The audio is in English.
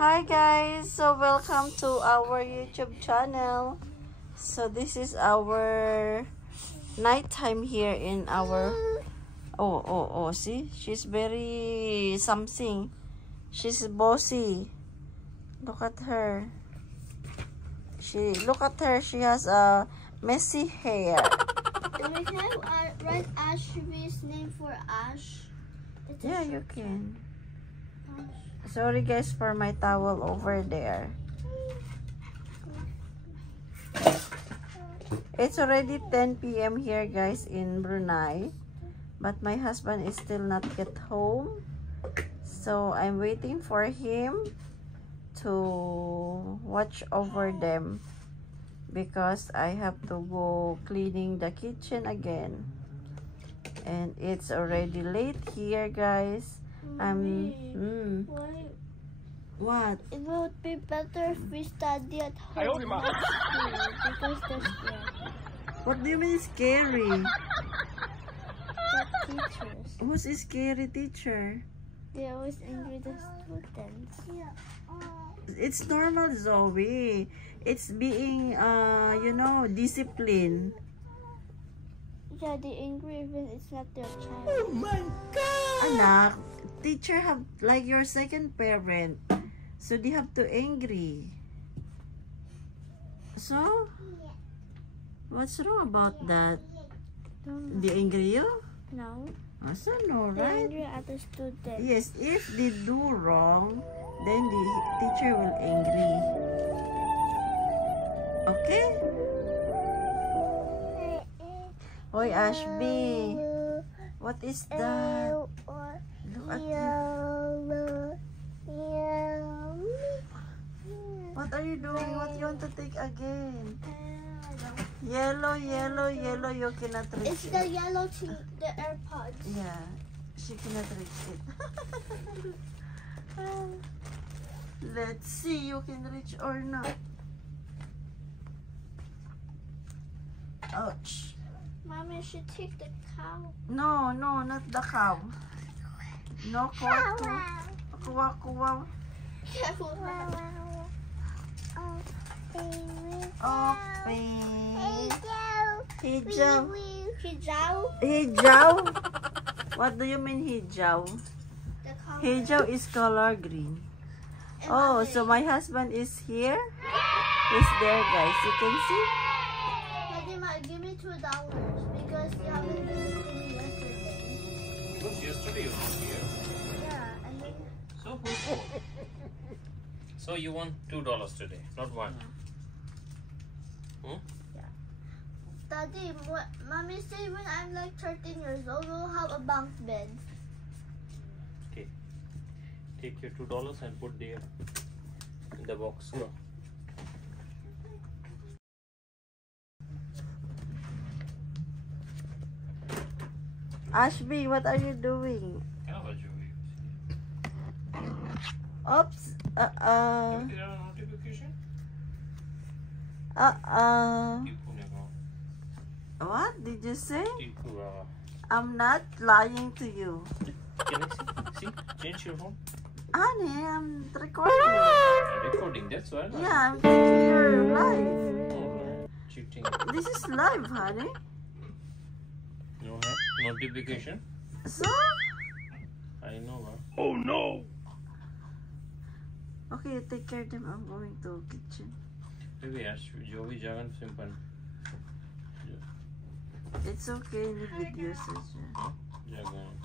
Hi guys, so welcome to our YouTube channel. So this is our nighttime here in our see, she's very something. She's bossy. Look at her. Look at her. She has a messy hair. And we can write Ashby's name for Ash. Yeah, you can. Ash. Sorry guys for my towel over there. It's already 10 p.m. here guys in Brunei, but my husband is still not yet home, so I'm waiting for him to watch over them because I have to go cleaning the kitchen again, and it's already late here guys. What? It would be better if we study at home, not school, because they're scared. What do you mean scary? The teachers, Who's a scary teacher? they always angry the students. It's normal, Zoe. It's being, discipline. Yeah, they angry even it's not their child. Oh my God! Anak, teacher have like your second parent, so they have to angry. So, what's wrong about that? They angry you? No. Also, no, They right? angry at the students. Yes, if they do wrong, then the teacher will angry. Okay? Hoy, Ashby. What is that? Look at you. What are you doing? What you want to take again? Yellow, yellow, yellow. You cannot reach It's it. the yellow thing, the AirPods. Yeah, she cannot reach it. Let's see, you can reach or not. Ouch. Mommy, I should take the cow. No, not the cow. No, kuwa. Okay. Hijaw. What do you mean hijaw? The cow. Hijaw is color green. And Oh, Mommy, so my husband is here. He's there, guys. You can see. Daddy, give me $2 because you haven't given it to me yesterday. Because yesterday you were not here. Yeah, and then So who's fault? So you want $2 today, not one. Daddy, Mommy said when I'm like 13 years old, we'll have a bunk bed. Okay. Take your $2 and put there in the box. Go. Ashby, what are you doing? Oops. Notification? What did you say? I'm not lying to you. Can I see? See? Change your phone. Honey, I'm recording. Recording, that's why. Yeah, I'm taking your live. Oh, cheating. This is live, honey. You have notification? So? I know. Oh no! Okay, you take care of them. I'm going to kitchen. Maybe ask Joey Jagan simple. It's okay in the videos. Jagan.